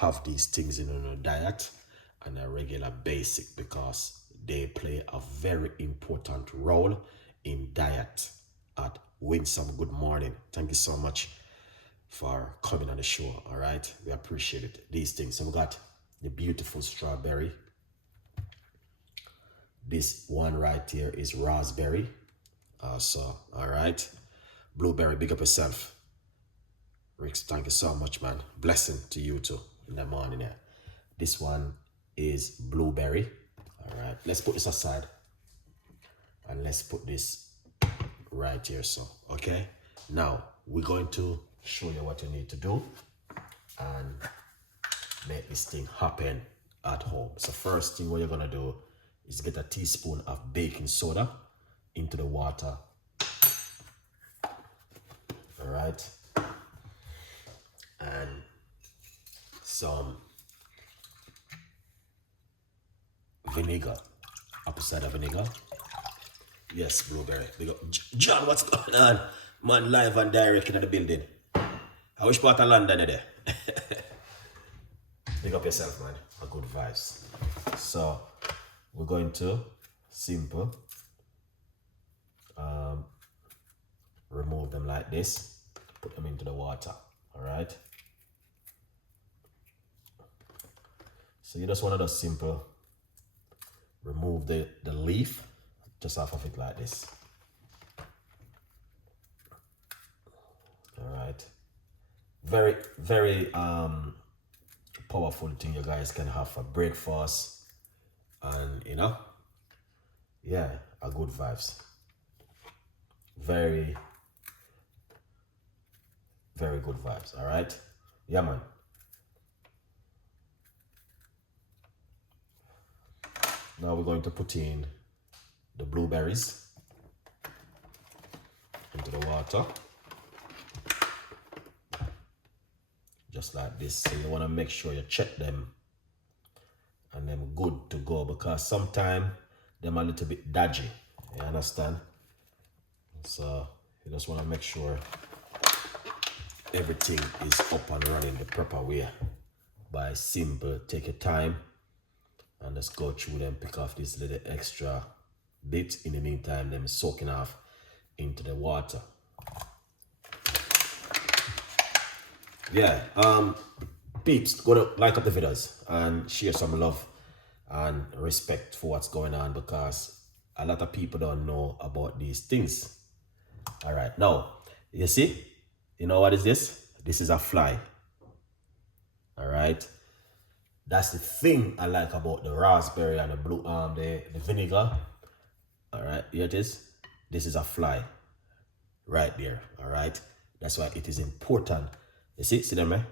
have these things in a diet on a regular basis because they play a very important role in diet. At Winsome, good morning. Thank you so much for coming on the show. All right, we appreciate it. These things. So we got the beautiful strawberry. This one right here is raspberry. So all right, blueberry. Big up yourself, Ricks. Thank you so much, man. Blessing to you too in the morning there. This one is blueberry. All right, let's put this aside and let's put this right here. So okay, now we're going to show you what you need to do and make this thing happen at home. So first thing what you're gonna do is get a teaspoon of baking soda into the water. All right, and some vinegar, apple cider vinegar. Yes, blueberry. Big up. John, what's going on? Man, live and direct in the building. I wish part of London there. Big up yourself, man. A good vibes. So we're going to simple remove them like this. Put them into the water. All right. So you just want to just simple remove the leaf just off of it like this. All right. Very, very powerful thing you guys can have for breakfast, and you know, yeah, a good vibes. Very, very good vibes. All right, yeah, man. Now we're going to put in the blueberries into the water. Just like this. So you want to make sure you check them and them good to go, because sometimes them a little bit dodgy. You understand? So you just want to make sure everything is up and running the proper way. By simple, take your time and just go through them, pick off this little extra bit. In the meantime, them soaking off into the water. Yeah, peeps, go to like up the videos and share some love and respect for what's going on, because a lot of people don't know about these things. All right, now you see, you know what is this? This is a fly. All right, that's the thing I like about the raspberry and the blue the vinegar. All right, here it is. This is a fly right there. All right, that's why it is important. You see them, eh?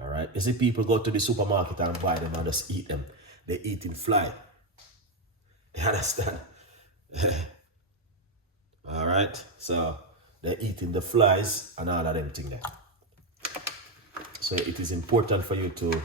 All right. You see people go to the supermarket and buy them and just eat them. They eating fly. You understand? All right. So they're eating the flies and all of them thing there. So it is important for you to,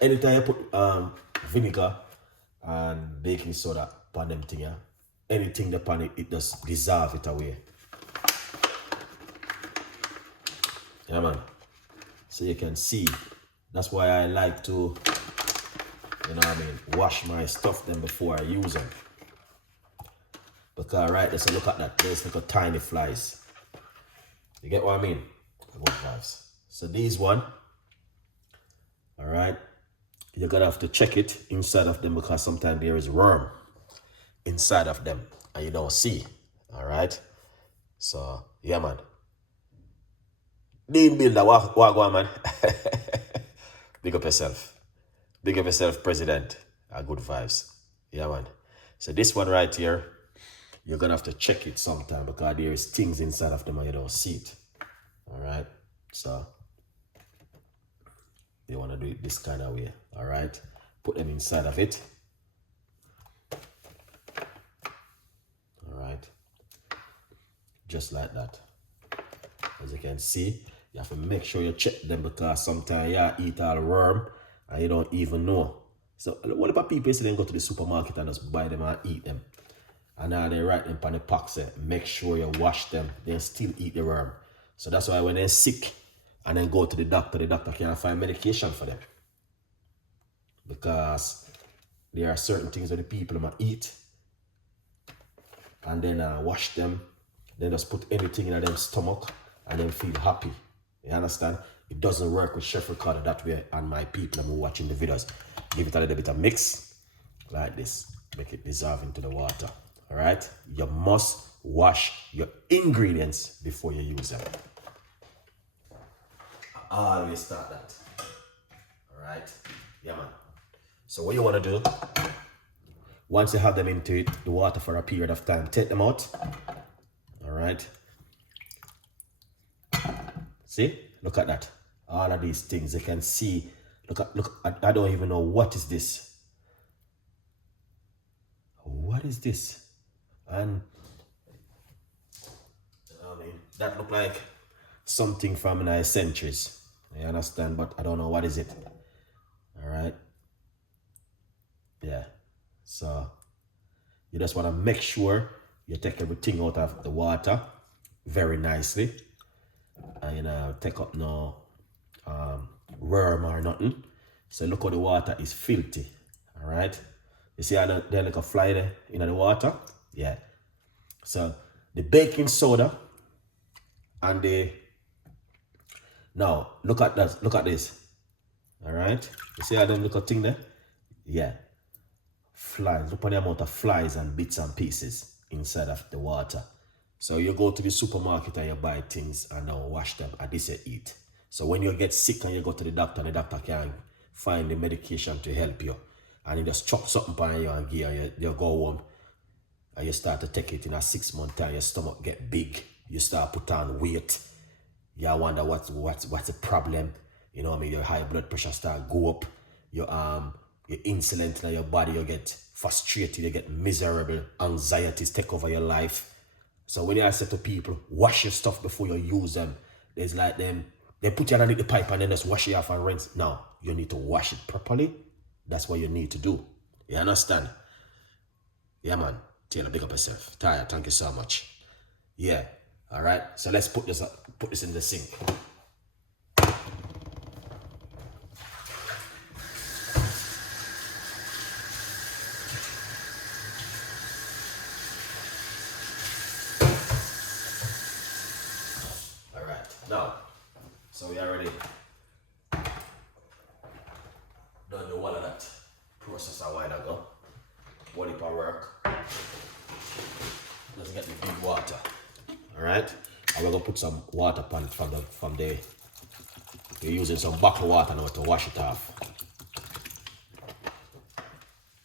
anytime you put vinegar and baking soda upon them thing, yeah, anything upon it, it just dissolve it away. Yeah, man. So you can see, that's why I like to, you know what I mean, wash my stuff then before I use them. Because right there, so look at that, there's like a tiny flies. You get what I mean? Good vibes. So these one, all right, you're gonna have to check it inside of them, because sometimes there is worm inside of them and you don't see. All right. So yeah, man. Dean Builder, what go on, man? Big up yourself. Big up yourself, President. Good vibes. Yeah, man. So this one right here, you're gonna have to check it sometime, because there is things inside of them and you don't see it. All right. So you want to do it this kind of way. All right. Put them inside of it. All right. Just like that. As you can see, you have to make sure you check them, because sometimes you eat all worm and you don't even know. So what about people say they go to the supermarket and just buy them and eat them? And now they write them on the pack, say, make sure you wash them, then still eat the worm. So that's why when they're sick and then go to the doctor can't find medication for them. Because there are certain things that the people might eat and then wash them, then just put anything in their stomach and then feel happy. You understand? It doesn't work with Chef Ricardo that way, and my people who are watching the videos. Give it a little bit of mix like this. Make it dissolve into the water. All right? You must wash your ingredients before you use them. I always start that. All right? Yeah, man. So what you want to do, once you have them into it, the water for a period of time, take them out. All right? See? Look at that. All of these things, you can see. Look, I don't even know what is this. What is this? And I mean, that look like something from the centuries. You understand? But I don't know what is it. All right? Yeah. So you just want to make sure you take everything out of the water very nicely. And you know, take up no worm or nothing. So look how the water is filthy. All right? You see how there like a fly there in the water? Yeah. So the baking soda and the, now look at that, look at this. All right? You see how them little thing there? Yeah. Flies. Look at the amount of flies and bits and pieces inside of the water. So you go to the supermarket and you buy things and now wash them and this you eat. So when you get sick and you go to the doctor and the doctor can find the medication to help you, and he just chop something on you and give you go home and you start to take it in a 6 month time, your stomach get big, you start put on weight, you wonder what's the problem, you know what I mean, your high blood pressure start go up, your insulin in your body, you get frustrated, you get miserable, anxieties take over your life. So when I say to people, wash your stuff before you use them, there's like them, they put you underneath the pipe and then just wash it off and rinse. No, you need to wash it properly. That's what you need to do. You understand? Yeah, man. Taylor, big up yourself. Tyre, thank you so much. Yeah. All right. So let's put this in the sink. All right. Now, so we already done the one of that process a while ago. What if I work? Doesn't get me big water. Alright? And we're gonna put some water on it from the we're using some bottled water now to wash it off.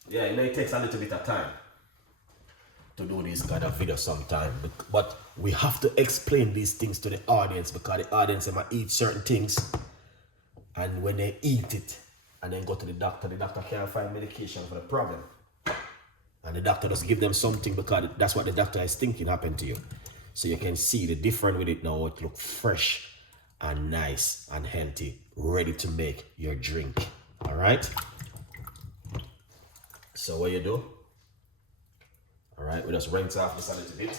Yeah, it may take a little bit of time to do these kind of videos sometime, but we have to explain these things to the audience because the audience might eat certain things, and when they eat it and then go to the doctor can't find medication for the problem. And the doctor just give them something because that's what the doctor is thinking happened to you. So you can see the difference with it now. It looks fresh and nice and healthy, ready to make your drink. All right? So what you do? All right, we just rinse off this a little bit.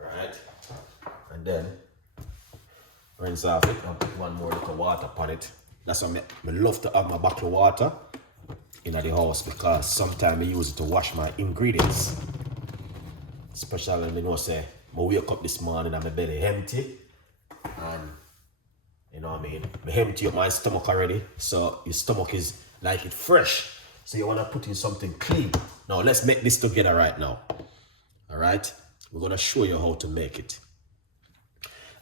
All right, and then rinse off it and put one more little water upon it. That's why I love to have my bottle of water in the house because sometimes I use it to wash my ingredients. Especially when I say I wake up this morning and my belly empty, and you know what I mean, I empty up my stomach already, so your stomach is like it fresh, so you want to put in something clean. Now let's make this together right now. All right, we're gonna show you how to make it,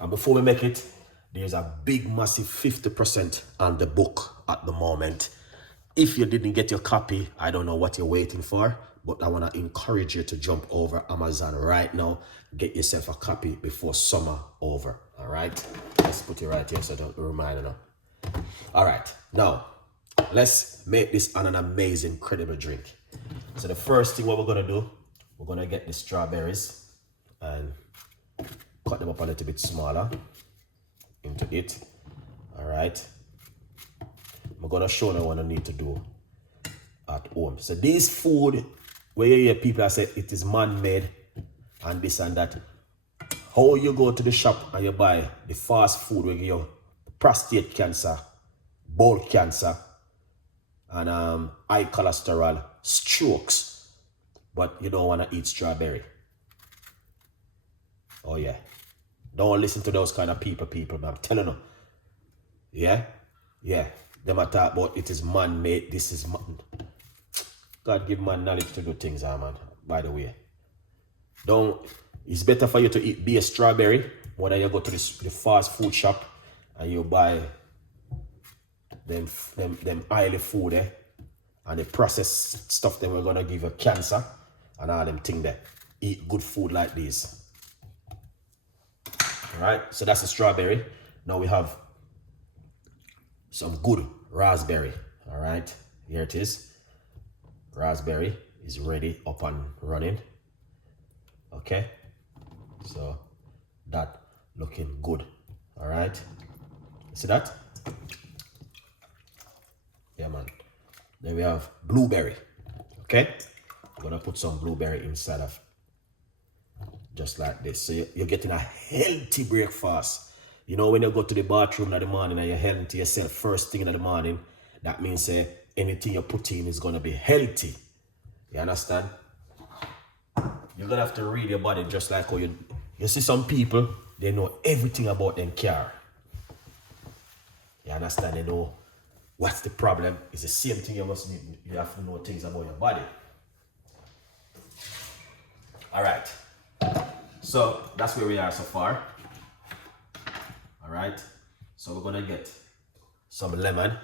and before we make it, there's a big massive 50% on the book at the moment. If you didn't get your copy, I don't know what you're waiting for, but I want to encourage you to jump over Amazon right now. Get yourself a copy before summer over. All right? Let's put it right here so don't remind you now. All right. Now, let's make this an amazing, incredible drink. So the first thing what we're going to do, we're going to get the strawberries and cut them up a little bit smaller into it. All right? I'm going to show you what I need to do at home. So these food where you hear people that say it is man-made and this and that. How you go to the shop and you buy the fast food where you prostate cancer, bowel cancer, and high cholesterol, strokes, but you don't want to eat strawberry. Oh yeah. Don't listen to those kind of people, man. I'm telling you. Yeah? Yeah. Them a talk about it is man-made, this is man. God give man knowledge to do things, man. By the way. It's better for you to be a strawberry more than you go to the fast food shop and you buy them oily food there and the processed stuff that we're gonna give you cancer and all them things there. Eat good food like this. Alright, so that's a strawberry. Now we have some good raspberry. Alright, here it is. Raspberry is ready, up and running. Okay, so that looking good. Alright, see that? Yeah, man. Then we have blueberry. Okay, I'm gonna put some blueberry inside of just like this. So you're getting a healthy breakfast. You know, when you go to the bathroom in the morning and you're heading to yourself first thing in the morning, that means anything you put in is gonna be healthy. You understand? You're gonna have to read your body just like how you see some people, they know everything about them car. You understand? They know what's the problem. It's the same thing you have to know things about your body. Alright. So that's where we are so far. Alright. So we're gonna get some lemon.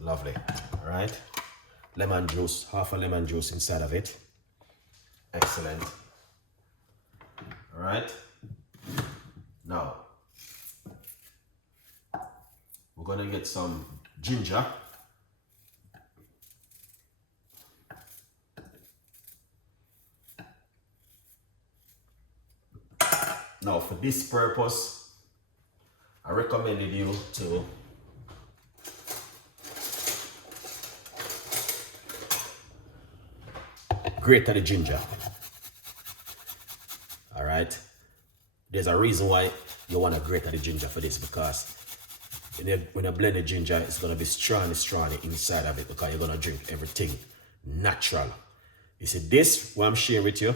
Lovely. Alright. Lemon juice, half a lemon juice inside of it. Excellent. Alright. Now we're gonna get some ginger. Now for this purpose, I recommended you to grate the ginger. Alright. There's a reason why you want to grate the ginger for this, because when you blend the ginger, it's going to be strong inside of it, because you're going to drink everything natural. You see, this, what I'm sharing with you,